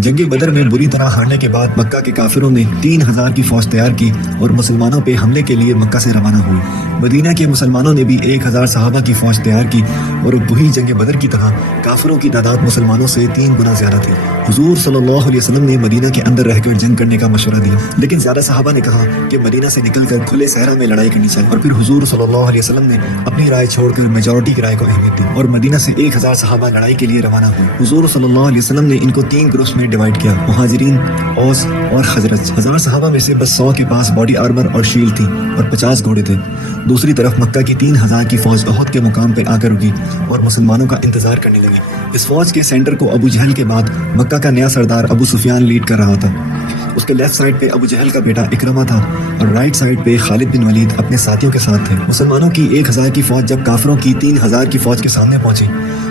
जंग बदर में बुरी तरह हारने के बाद मक्का के काफिरों ने 3000 की फौज तैयार की और मुसलमानों पे हमले के लिए मक्का से रवाना हुए। मदीना के मुसलमानों ने भी 1000 सहाबा की फौज तैयार की और वही जंग बदर की तरह काफिरों की तादाद मुसलमानों से 3 गुना ज्यादा थी। हुजूर सल्लल्लाहु अलैहि वसल्लम ने मदीना के अंदर रहकर जंग करने का मशवरा दिया, लेकिन ज्यादा सहाबा ने कहा कि मदीना से निकलकर खुले सहरा में लड़ाई करनी चाहिए। और फिर हुजूर सल्लल्लाहु अलैहि वसल्लम ने अपनी राय छोड़कर मेजॉरिटी की राय को अहमियत दी और मदीना से 1000 सहाबा लड़ाई के लिए रवाना हुए। हुजूर सल्लल्लाहु अलैहि वसल्लम ने इनको 3 ग्रुप्स में डिवाइड किया, मुहाजिरीन, औस और खजरज। 1000 सहाबा में से बस 100 के पास बॉडी आर्मर और शील्ड थी और 50 घोड़े थे। दूसरी तरफ मक्का की 3000 की फौज उहद के मुकाम पर आकर रुकी और मुसलमानों का इंतजार करने लगी। इस फौज के सेंटर को अबू जहल के बाद मक्का का नया सरदार अबू सुफियान लीड कर रहा था। उसके लेफ्ट साइड पे अबू जहल का बेटा इकरमा था और राइट साइड पे खालिद बिन वलीद अपने साथियों के साथ थे। मुसलमानों की 1000 की फौज जब काफिरों की 3000 की फौज के सामने पहुंची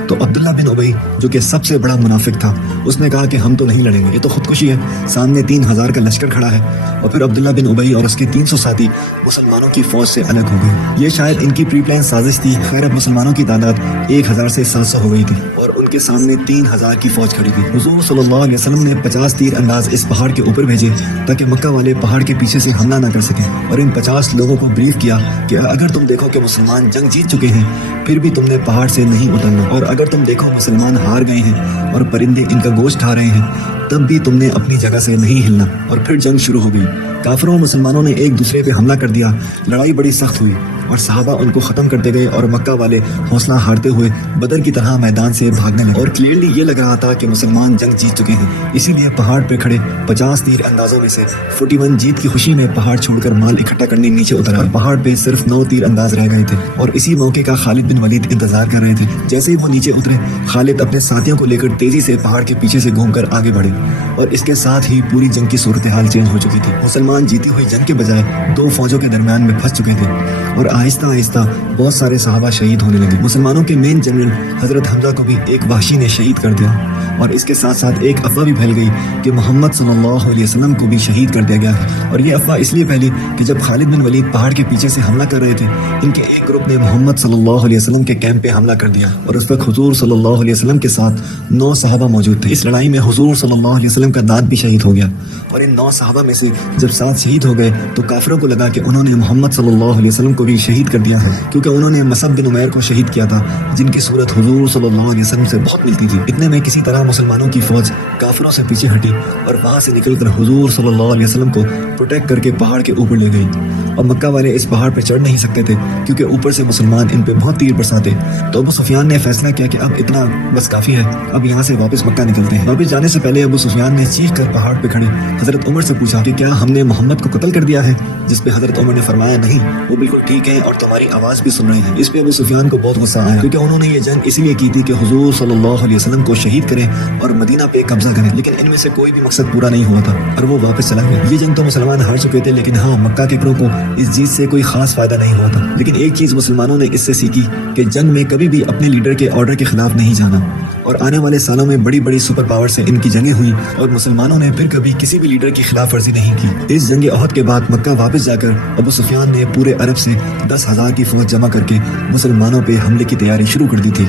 तो अब्दुल्ला बिन उबई, जो कि सबसे बड़ा मुनाफिक था, उसने कहा कि हम तो नहीं लड़ेंगे, ये तो खुदकुशी है, सामने 3000 का लश्कर खड़ा है। और फिर अब्दुल्ला बिन उबई और उसके 300 साथी मुसलमानों की फौज से अलग हो गए। ये शायद इनकी प्री प्लान साजिश थी। खैर, अब मुसलमानों की तादाद 1000 से 700 हो गई थी और उनके सामने 3000 की फौज खड़ी थी। हुजूर सल्लल्लाहु अलैहि वसल्लम ने 50 तीर अंदाज इस पहाड़ के ऊपर भेजे ताकि मक्का वाले पहाड़ के पीछे से हमला ना कर सकें, और इन 50 लोगों को ब्रीफ किया कि अगर तुम देखो कि मुसलमान जंग जीत चुके हैं फिर भी तुमने पहाड़ से नहीं उतरना, और अगर तुम देखो मुसलमान हार गए हैं और परिंदे इनका गोश्त खा रहे हैं तब भी तुमने अपनी जगह से नहीं हिलना। और फिर जंग शुरू हो गई। काफिरों और मुसलमानों ने एक दूसरे पे हमला कर दिया। लड़ाई बड़ी सख्त हुई और सहाबा उनको खत्म करते गए और मक्का वाले हौसला हारते हुए बदर की तरह मैदान से भागने लगे। और क्लियरली ये लग रहा था कि मुसलमान जंग जीत चुके हैं। इसीलिए पहाड़ पे खड़े 50 तीर अंदाजों में से 41 जीत की खुशी में पहाड़ छोड़कर माल इकट्ठा करने नीचे उतरा। पहाड़ पे सिर्फ 9 तीर अंदाज रह गए थे और इसी मौके का खालिद बिन वलीद इंतजार कर रहे थे। जैसे ही वो नीचे उतरे, खालिद अपने साथियों को लेकर तेजी से पहाड़ के पीछे से घूमकर आगे बढ़े और इसके साथ ही पूरी जंग की सूरत हाल चेंज हो चुकी थी। मुसलमान जीती हुई जंग के बजाय 2 फौजों के दरमियान में फंस चुके थे और आहिस्ता आहिस्ता बहुत सारे सहाबा शहीद होने लगे। मुसलमानों के मेन जनरल हजरत हमजा को भी एक वहशी ने शहीद कर दिया और इसके साथ साथ एक अफवाह भी फैल गई कि मोहम्मद सल्लल्लाहु अलैहि वसल्लम को भी शहीद कर दिया गया है। और ये अफवाह इसलिए फैली कि जब खालिद बिन वलीद पहाड़ के पीछे से हमला कर रहे थे, इनके एक ग्रुप ने मोहम्मद सल्लल्लाहु अलैहि वसल्लम के कैंप पे हमला कर दिया और उस वक्त हुजूर सल्लल्लाहु अलैहि वसल्लम के साथ 9 सहाबा मौजूद थे। इस लड़ाई में हुजूर सल्लल्लाहु अलैहि वसल्लम का दाद भी शहीद हो गया और इन 9 सहाबा में से जब 7 शहीद हो गए तो काफिरों को लगा कि उन्होंने मोहम्मद सल्लल्लाहु अलैहि वसल्लम को भी शहीद कर दिया है, क्योंकि उन्होंने मसअब बिन उमैर को शहीद किया था जिनकी सूरत हुजूर सल्लल्लाहु अलैहि वसल्लम से बहुत मिलती थी। इतने में किसी तरह मुसलमानों की फौज काफिरों से पीछे हटी और वहां से निकलकर हुजूर सल्लल्लाहु अलैहि वसल्लम को प्रोटेक्ट करके पहाड़ के ऊपर ले गई। और मक्का वाले इस पहाड़ पर चढ़ नहीं सकते थे क्योंकि ऊपर से मुसलमान इन पे बहुत तीर बरसाते। तो अबू सुफियान ने फैसला किया कि अब इतना बस काफी है, अब यहाँ से वापस मक्का निकलते हैं। वापस जाने से पहले अबू सुफियान ने चीख कर पहाड़ पे खड़े हजरत उमर से पूछा कि क्या हमने मोहम्मद को कत्ल कर दिया है, जिस पे हजरत उमर ने फरमाया नहीं, वो बिल्कुल ठीक है और तुम्हारी आवाज भी सुन रहे हैं। इस पे अबू सुफियान को बहुत गुस्सा आया क्योंकि उन्होंने ये जंग इसलिए की थी कि हुजूर सल्लल्लाहु अलैहि वसल्लम को शहीद करें और मदीना पे कब्जा करें, लेकिन इनमें से कोई भी मकसद पूरा नहीं हुआ था और वो वापस चला गया। ये जंग तो मुसलमान हार चुके थे, लेकिन हाँ, मक्का के क्रू को इस जीत से कोई खास फायदा नहीं हुआ था। लेकिन एक चीज मुसलमानों ने इससे सीखी कि जंग में कभी भी अपने लीडर के ऑर्डर के खिलाफ नहीं जाना। और आने वाले सालों में बड़ी बड़ी सुपर पावर से इनकी जंगें हुई और मुसलमानों ने फिर कभी किसी भी लीडर की खिलाफ वर्जी नहीं की। इस जंग उहद के बाद मक्का वापस जाकर अबू सुफियान ने पूरे अरब से 10,000 की फौज जमा करके मुसलमानों पे हमले की तैयारी शुरू कर दी थी।